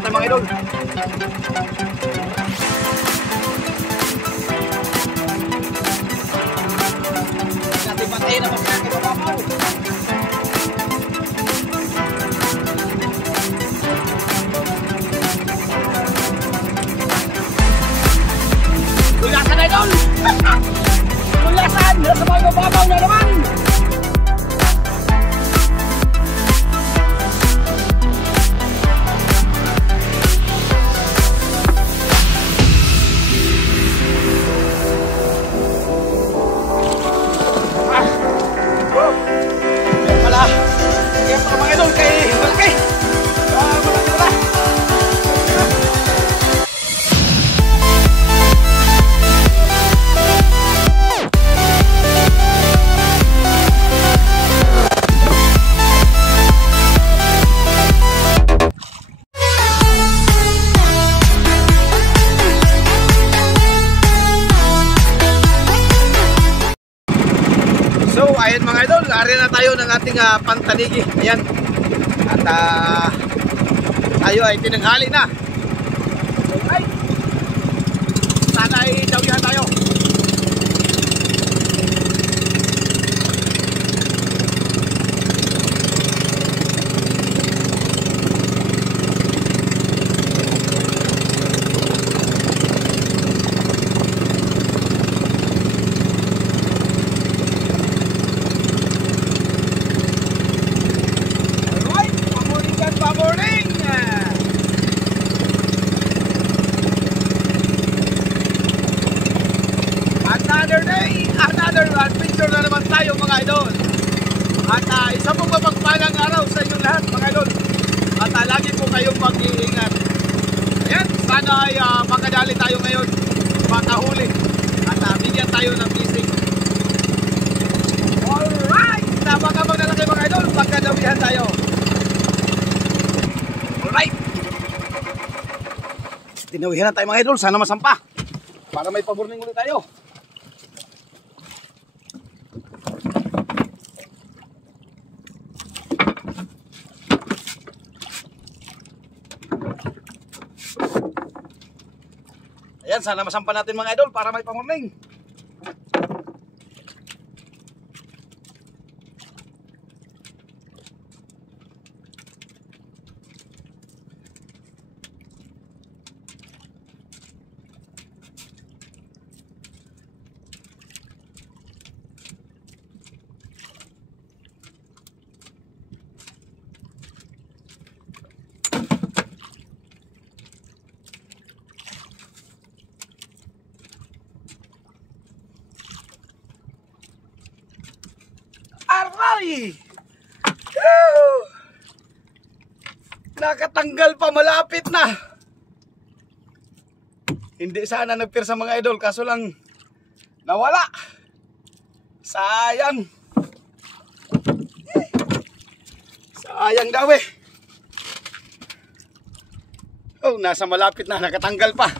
natin mga idol. Natin patayin naman siya kay Babaw. Tulasan na idol! Tulasan! Nasa mga Babaw na naman! Ayan mga idol, ari na tayo ng ating pantanigi. Ayan. At tayo ay tinanghali na. Alright. Sana ay dawihan tayo. Isa pong mapagpalang araw sa inyong lahat mga idol. At lagi po kayong mag-iingat. Ayan, sana ay makadali tayo ngayon, makahuli at bigyan tayo ng bisig. Alright, napakabang na lang kayo mga idol, magkadawihan tayo. Alright, tinawihan na tayo mga idol, sana masampa para may paburning ulit tayo. Ayan, sana masampa natin mga idol para may pamorning. Aray! Nakatanggal pa, malapit na. Hindi sana nagpirsa mga idol, kaso lang nawala. Sayang. Sayang daw eh. Oh, nasa malapit na, nakatanggal pa.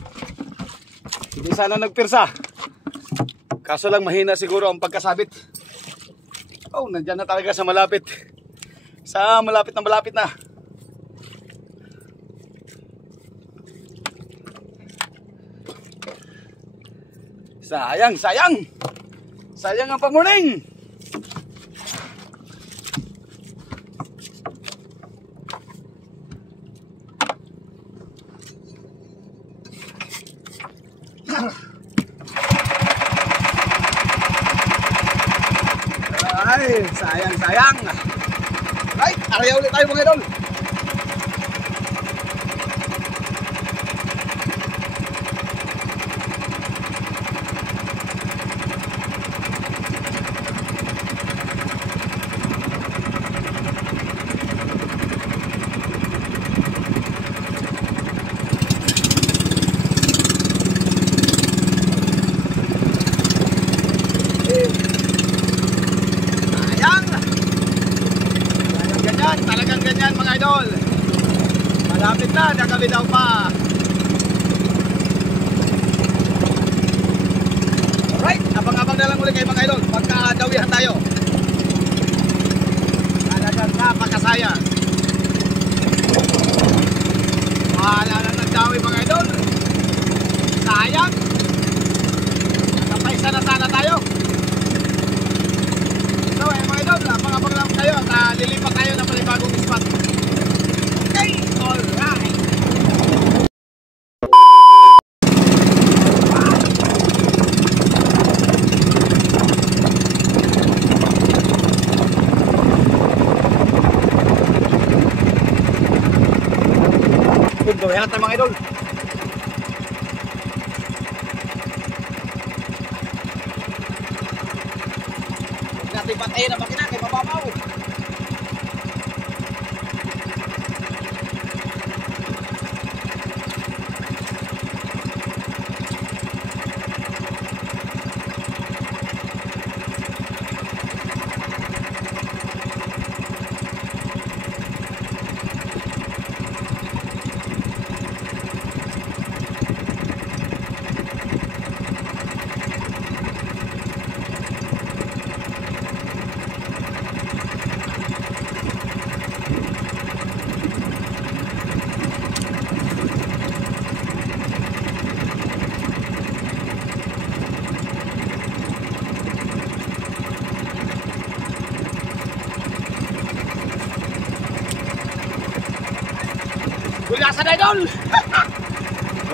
Hindi sana nagpirsa. Kaso lang mahina siguro ang pagkasabit. Oh, nandyan na talaga sa malapit. Sa malapit na malapit na. Sayang, sayang. Sayang ang pamorning. Ay, sayang, sayang. Right, area ulit tayo mga idol. Talagang ganyan mga idol. Malapit na, nakabitaw pa. Alright, abang-abang na lang ulit kayo mga idol. Pagkadawihan tayo. Talagang napakasaya. makabawi mga idol. Sayang. Nakapaisa na sana tayo. So mga idol, abang-abang lang kayo at lilipat tayo ng panibagong spot. Okay, alright. Gawin natin mga idol. Huwag natin patayin ang makina kay mababaw. Gulyasan idol!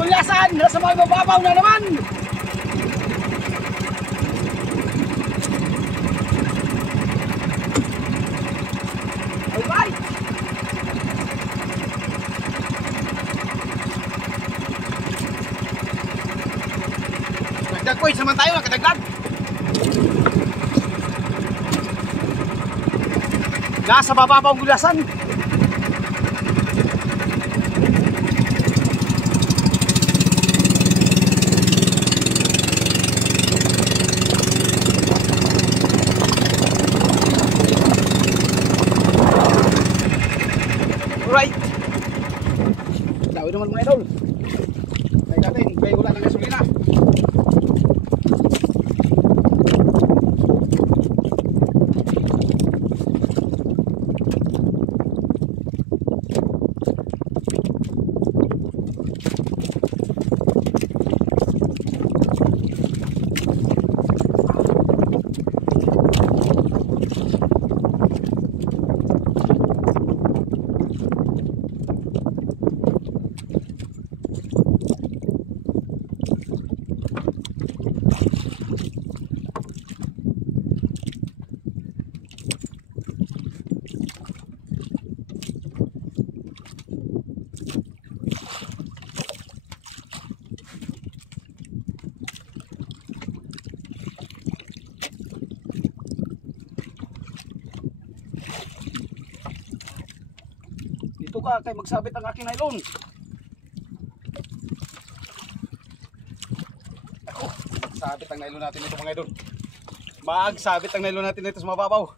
Gulyasan! Nasa mga mababaw na naman! Alright! Nagdag points naman tayo, nakadagdag! Nasa mababaw ang gulyasan! Alright. Dawi naman mga idol. Kaya natin, kaya wala ng gasolina. Dito ka kay magsabit ang aking nylon. Ako, sabit ang nylon natin ito mga idol. Magsabit ang nylon natin ito sa mababaw.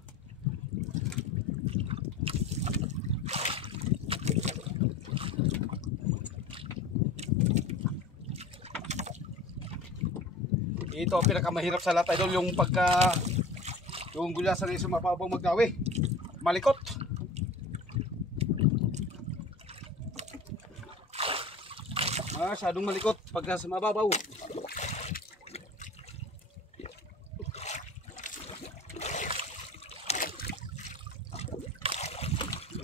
Ito ang pinakamahirap sa lahat idol, yung pagka yung gulyasan ay sa mababaw magdawi. Malikot. Masyadong malikot pagka sa mababaw.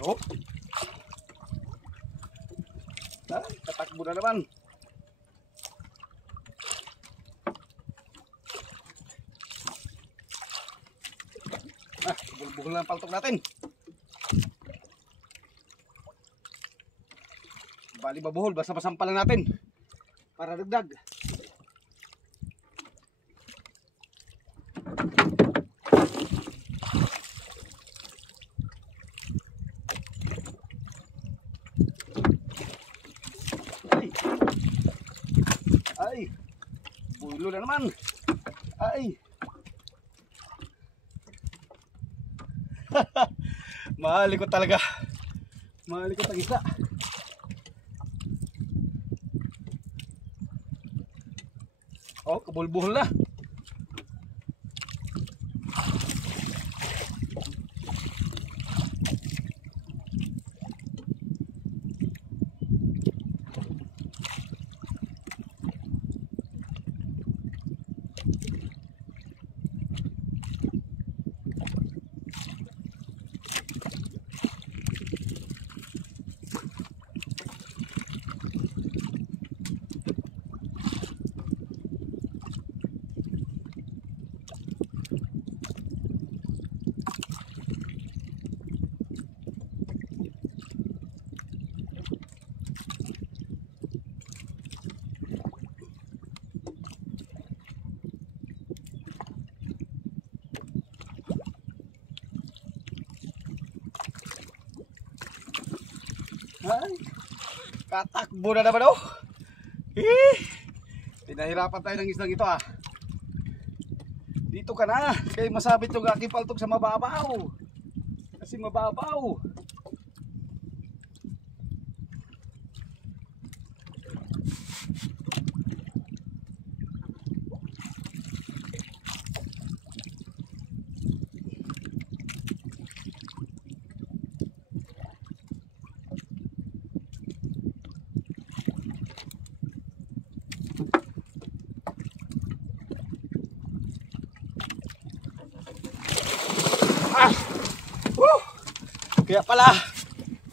Oh. Tatakbo na naman. Buhol-buhol na ang paltok natin. Bali mabuhol, basta masampalan natin para dagdag. Ay, bulo na naman. Ay. Malikot talaga. Malikot ang isda. Oh, kabulbuhol na. Ay, katakbo na naman oh. Pinahirapan tayo ng islang ito ah. Dito ka na. Kaya masabit yung aking paltok sa mababaw. Kasi mababaw.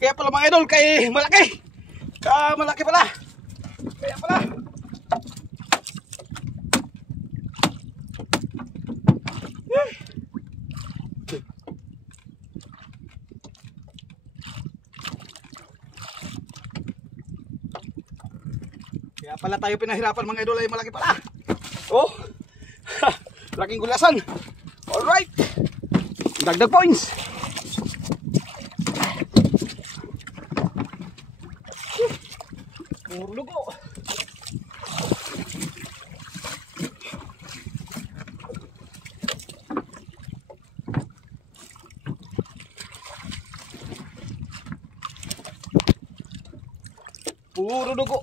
Kaya pala mga idol, kay malaki. Malaki pala. Kaya pala. Kaya pala tayo pinahirapan mga idol ay malaki pala. Oh. Laking gulasan. All right. Dagdag points. Puro lugo. Puro dugo.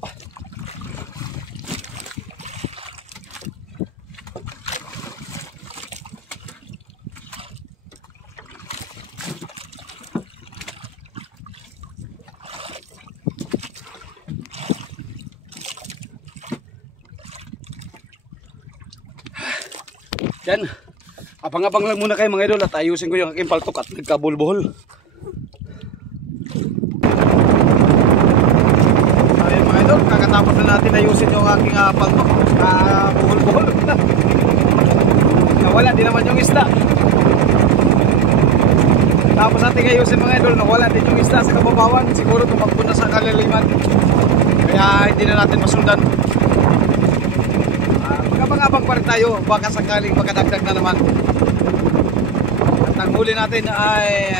Yan, abang-abang lang muna kayo mga idol at ayusin ko yung aking paltok at nagkabulbuhol. Ayun mga idol, kakatapos na natin ayusin yung aking paltok, buhol-buhol. Nawala din naman yung isda. Tapos natin ayusin mga idol, nawala din yung isda sa kababawan. Siguro tumakbo na sa kaliliman. Kaya hindi na natin masundan. Abang-abang pa rin tayo, baka sakaling makadagdag na naman. At ang huli natin ay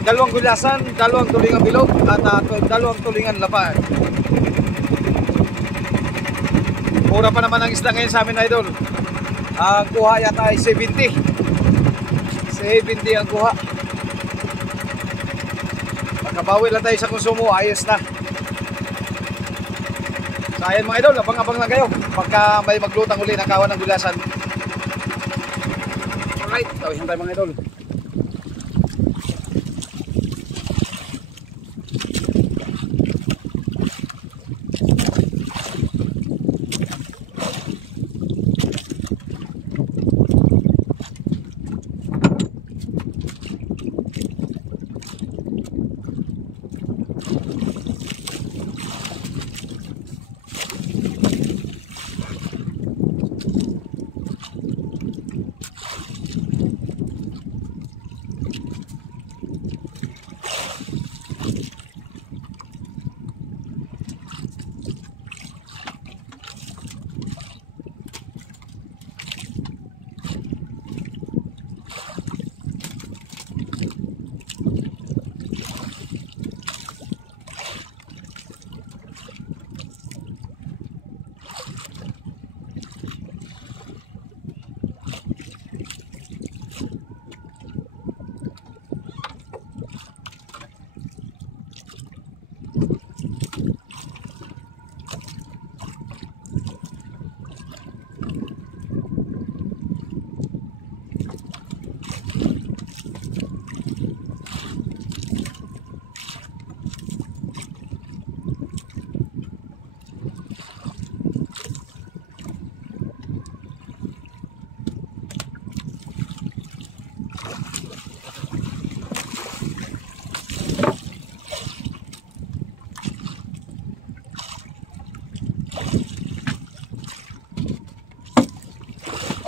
dalawang gulasan, dalawang tulingan bilog at dalawang tulingan lapa. Mura pa naman ang isda ngayon sa amin idol. Ang kuha yata ay 70. 70 ang kuha. Pagkabawi lang tayo sa konsumo, ayos na. So ayan mga idol, abang-abang lang kayo pagka may maglutang uli ng kawan ng gulasan. Alright, tawihan tayo mga idol.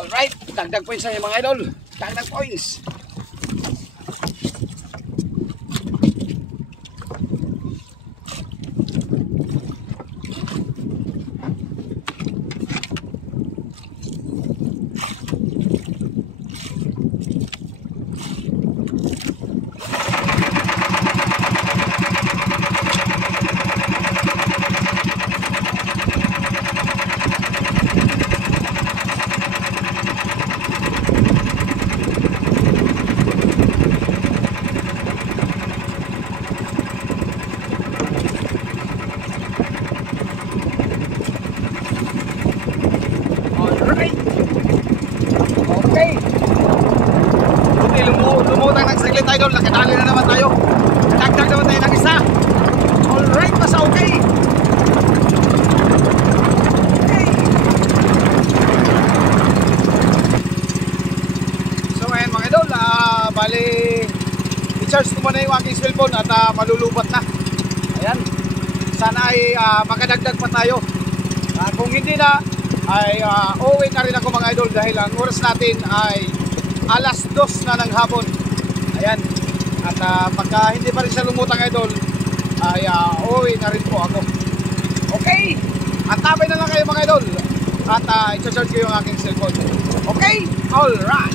Alright, dagdag points sa mga idol. Dagdag points. idol, nakadali na naman tayo. Dagdag naman tayo ng isa. Alright, basta okay. Okay. So ayan mga idol, bali i-charge ko muna yung aking cellphone at malulubat na. Ayan, sana ay makadagdag pa tayo. Kung hindi na ay uuwi na rin ako mga idol dahil ang oras natin ay alas 2 na ng hapon. Ayan, at pagka hindi pa rin siya lumutang idol ay uuwi na rin po ako. Okay, antabay na lang kayo mga idol at i-charge ko yung aking cellphone. Okay, alright.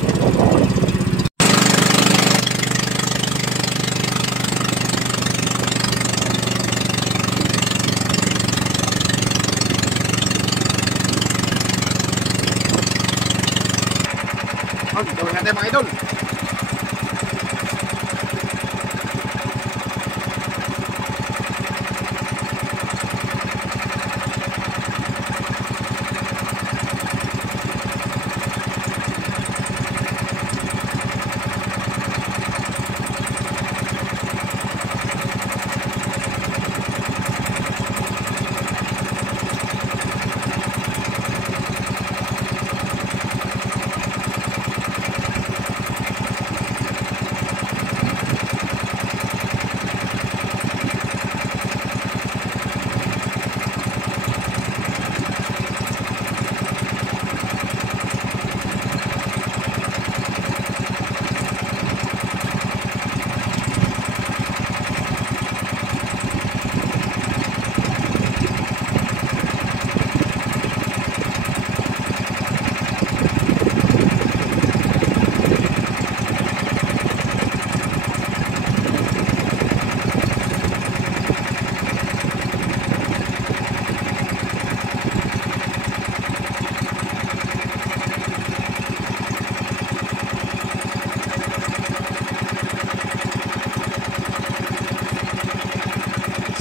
Gawin natin mga idol.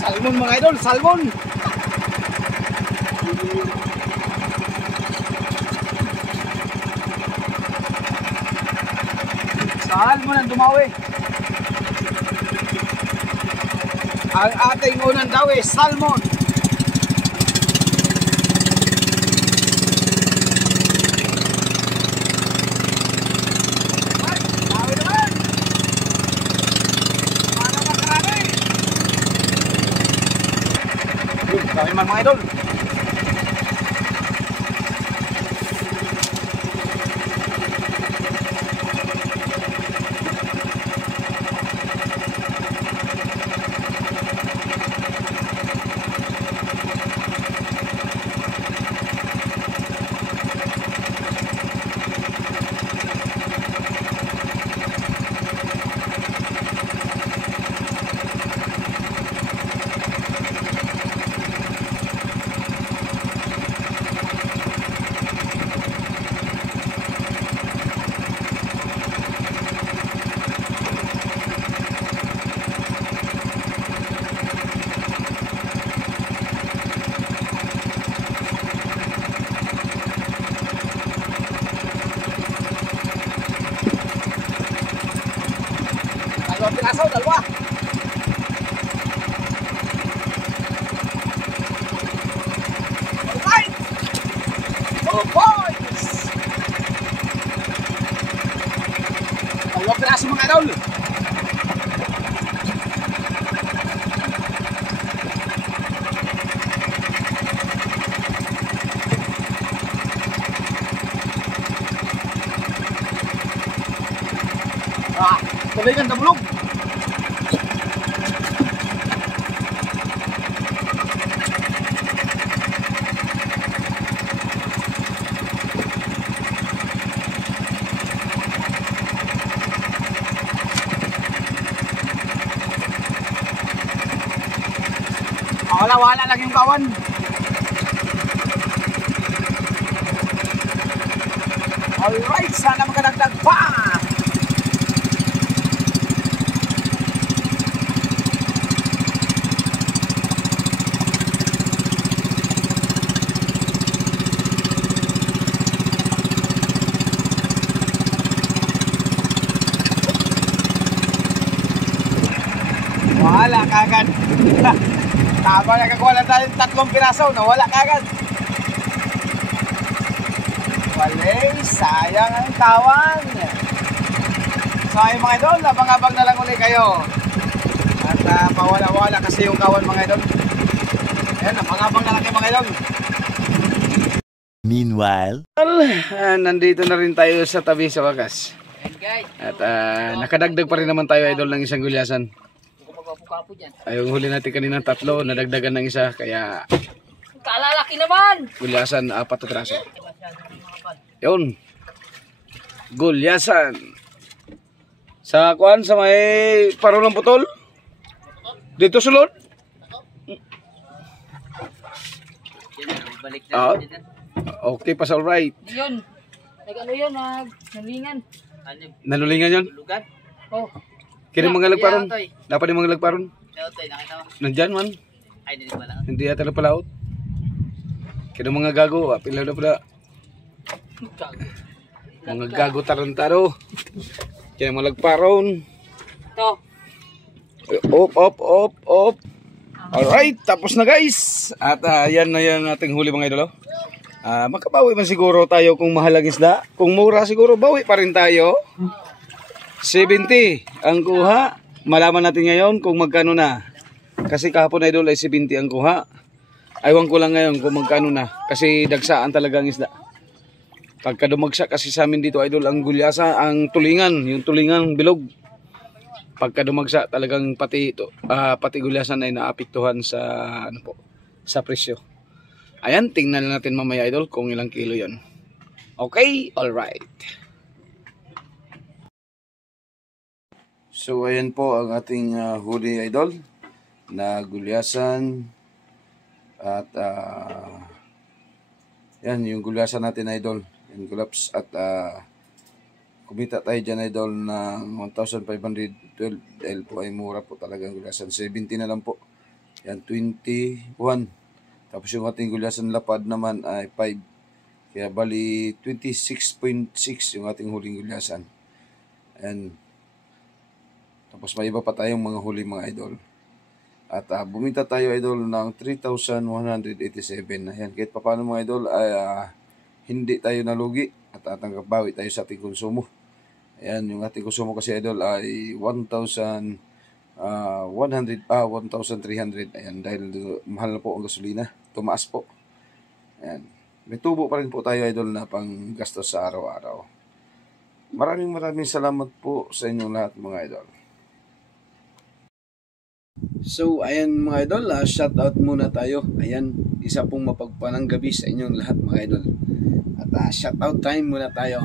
Salmon mga idol, salmon. Salmon ang dumawi. Ang ating unang dawi, salmon. Dami man mga idol. Dalawang piraso, dalawa. Alright! 2 points! Dalawang piraso mga idol. Tuloy kang damulog. Wala lang yung kawan. Alright, sana makadagdag pa. Wala kagad. Tama na kagwala tayo 3 piraso, nawala kagad. Walay, sayang ang tawan. So ay mga idol, abang-abang na lang ulit kayo. At pawala-wala kasi yung kawan mga idol. Ayan, abang-abang na lang kayo mga idol. Meanwhile, nandito na rin tayo sa tabi sa wakas. At nakadagdag pa rin naman tayo idol ng isang gulyasan. Ay, yung huli natin kanina 3, nadagdagan ng isa, kaya kalalaki naman. gulyasan 4 na piraso. Yun. Gulyasan. Sa kuan sa may parulong putol. Dito sulod. Balik na. Okay pa sa alright. Yun. Nag-ano yun, nalingan. Nalulingan yun? Lugan? Oh. Kaya mga lagparon. Dapat yung mga lagparon. Toy, nakita mo? Nandyan man. Ay, hindi pala. Hindi yata napalaot. Kaya mga gago. Pila na pala. Mga gago tarantaro. Kaya mga lagparon. Ito. Op. Alright, tapos na guys. At yan na yan ating huli mga idolo. Makabawi man siguro tayo kung mahal ang isda. Kung mura siguro, bawi pa rin tayo. 70 ang kuha. Malaman natin ngayon kung magkano na. Kasi kahapon idol ay 70 ang kuha. Aywan ko lang ngayon kung magkano na. Kasi dagsaan talaga ang isda. Pagka dumagsa kasi sa amin dito idol ang gulyasa, ang tulingan, yung tulingan bilog. Pagka dumagsa talagang pati gulyasan ay naapektuhan sa sa presyo. Ayan, tingnan natin mamaya idol kung ilang kilo 'yon. Okay, all right. So ayan po ang ating huli idol na gulyasan at yan yung gulyasan natin idol. Yan gulaps at kumita tayo dyan idol ng 1,512 dahil po ay mura po talaga ang gulyasan. 70 na lang po. Yan 21. Tapos yung ating gulyasan lapad naman ay 5. Kaya bali 26.6 yung ating huling gulyasan. Ayan. Tapos may iba pa tayong mga huli mga idol. At bumita tayo idol ng 3,187. Ayan. Kahit pa paano mga idol ay hindi tayo nalugi at bawi tayo sa ating konsumo. Ayan, yung ating konsumo kasi idol ay 1,300. Ayan, dahil mahal na po ang gasolina. Tumaas po. Ayan. May tubo pa rin po tayo idol na pang gastos sa araw-araw. Maraming salamat po sa inyong lahat mga idol. So, ayan mga idol, shoutout muna tayo. Ayan, isa pong mapagpalang gabi sa inyong lahat mga idol. At shoutout time muna tayo.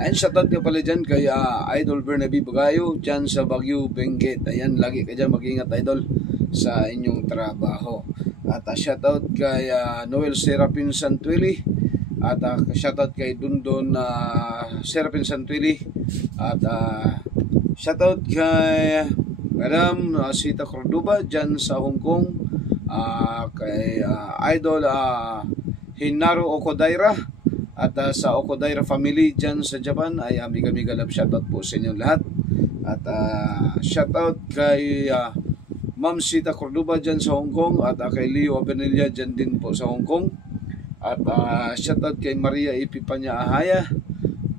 Ayan, shoutout ka pala dyan kay Idol Bernabe Bagayo dyan sa Baguio, Benguet. Ayan, lagi ka dyan mag-ingat idol sa inyong trabaho. At shoutout kay Noel Serapin Santuili. At shoutout kay Dundon Serapin Santuili. At shoutout kay Madam Sita Cordoba dyan sa Hong Kong. Kay Idol Hinaro Okodaira. At sa Okodaira family dyan sa Japan ay amiga love shoutout po sa inyong lahat. At shoutout kay Ma'am Sita Cordoba dyan sa Hong Kong. At kay Leo Abenilla dyan din po sa Hong Kong. At shoutout kay Maria Epipanya Ahaya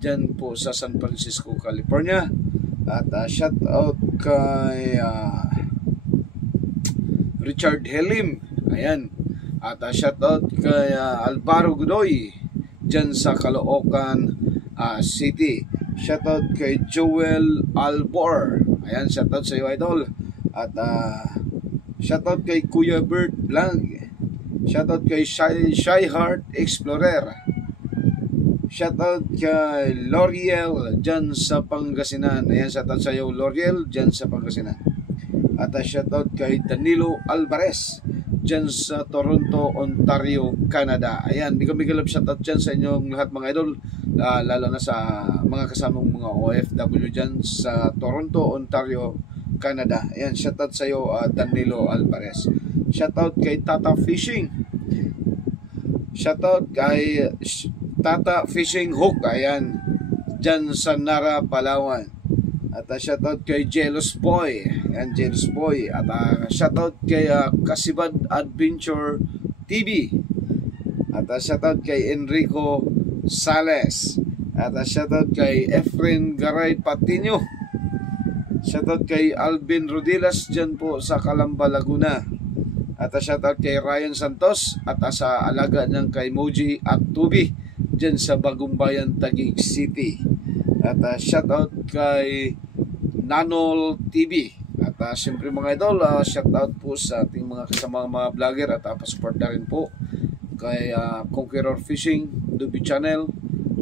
dyan po sa San Francisco, California. At shoutout kay Richard Helim. Ayan. At shoutout kay Alvaro Godoy dyan sa Caloocan City. Shoutout kay Joel Albor. Ayan, shoutout sa iyo idol. At shoutout kay Kuya Bert Blanc. Shoutout kay Shy Heart Explorer. Shoutout kay L'Oreal dyan sa Pangasinan. Ayan, shoutout sa iyo L'Oreal dyan sa Pangasinan. At shoutout kay Danilo Alvarez dyan sa Toronto, Ontario, Canada. Ayan, big love shoutout dyan sa inyong lahat mga idol, lalo na sa mga kasamang mga OFW dyan sa Toronto, Ontario, Canada. Ayan, shoutout sa iyo Danilo Alvarez. Shoutout kay Tata Fishing. Shoutout kay Tata Fishing Hook. Ayan, dyan sa Nara, Palawan. At shoutout kay Jealous Boy. Yan, Jealous Boy. At shoutout kay Kasibad Adventure TV. At shoutout kay Enrico Sales. At shoutout kay Efren Garay Patino. Shoutout kay Alvin Rodilas dyan po sa Calamba, Laguna. At shoutout kay Ryan Santos at sa alaga niyang kay Moji at Tubi dyan sa Bagong Bayan, Taguig City. At shoutout kay Nanol TV. At siyempre mga idol, shoutout po sa ating mga kasama mga vlogger at pasupport na rin po kay Conqueror Fishing, Dubi Channel,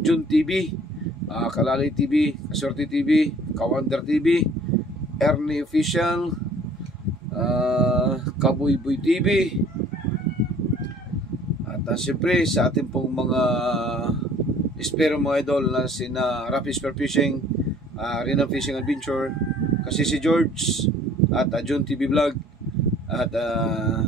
Jun TV, Kalali TV, Kasorti TV, Kawander TV, Ernie Official, Kaboy TV, at siyempre sa ating pong mga espero mga idol na sina Rapid Spear Fishing, Rina Fishing Adventure, kasi si George at John TV Vlog, at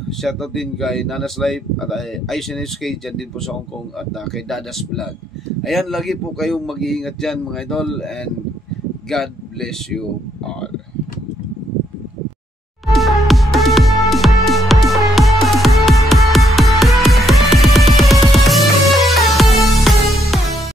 shoutout din kay Nanas Live at ISNSK dyan din po sa Hong Kong, at kay Dadas Vlog. Ayan, lagi po kayong mag-iingat dyan mga idol, and God bless you all.